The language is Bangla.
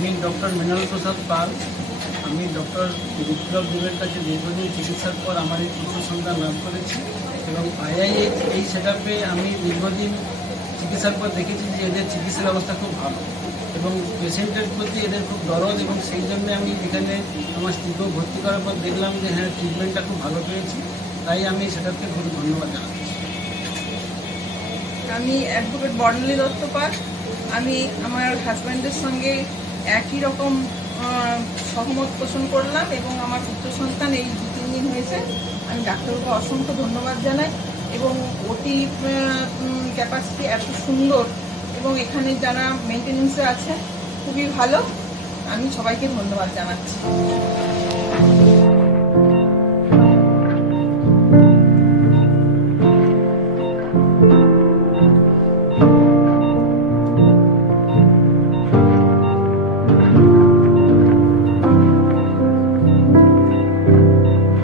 আমি ডক্টর মৃণাল প্রসাদ পাল। আমি ডক্টর বিপ্লব দেবের কাছে দীর্ঘদিন চিকিৎসার পর আমার এই পুত্র সন্তান লাভ করেছি এবং আইআইএইচ এই সেট আপে আমি দীর্ঘদিন চিকিৎসার পর দেখেছি যে এদের চিকিৎসা ব্যবস্থা খুব ভালো এবং পেশেন্টের প্রতি এদের খুব দরদ, এবং সেই জন্য আমি এখানে আমার স্ত্রীকেও ভর্তি করার পর দেখলাম যে হ্যাঁ, ট্রিটমেন্টটা খুব ভালো পেয়েছি। তাই আমি সেটাকে খুব ধন্যবাদ জানাচ্ছি। আমি অ্যাডভোকেট বর্ণালী দত্ত পাল। আমি আমার হাজব্যান্ডের সঙ্গে একই রকম সহমত পোষণ করলাম এবং আমার পুত্র সন্তান এই 2-3 দিন হয়েছে। আমি ডাক্তারবাবুকে অসংখ্য ধন্যবাদ জানাই এবং ওটি ক্যাপাসিটি এত সুন্দর এবং এখানে যারা মেনটেন্যান্সে আছে খুবই ভালো। আমি সবাইকে ধন্যবাদ জানাচ্ছি।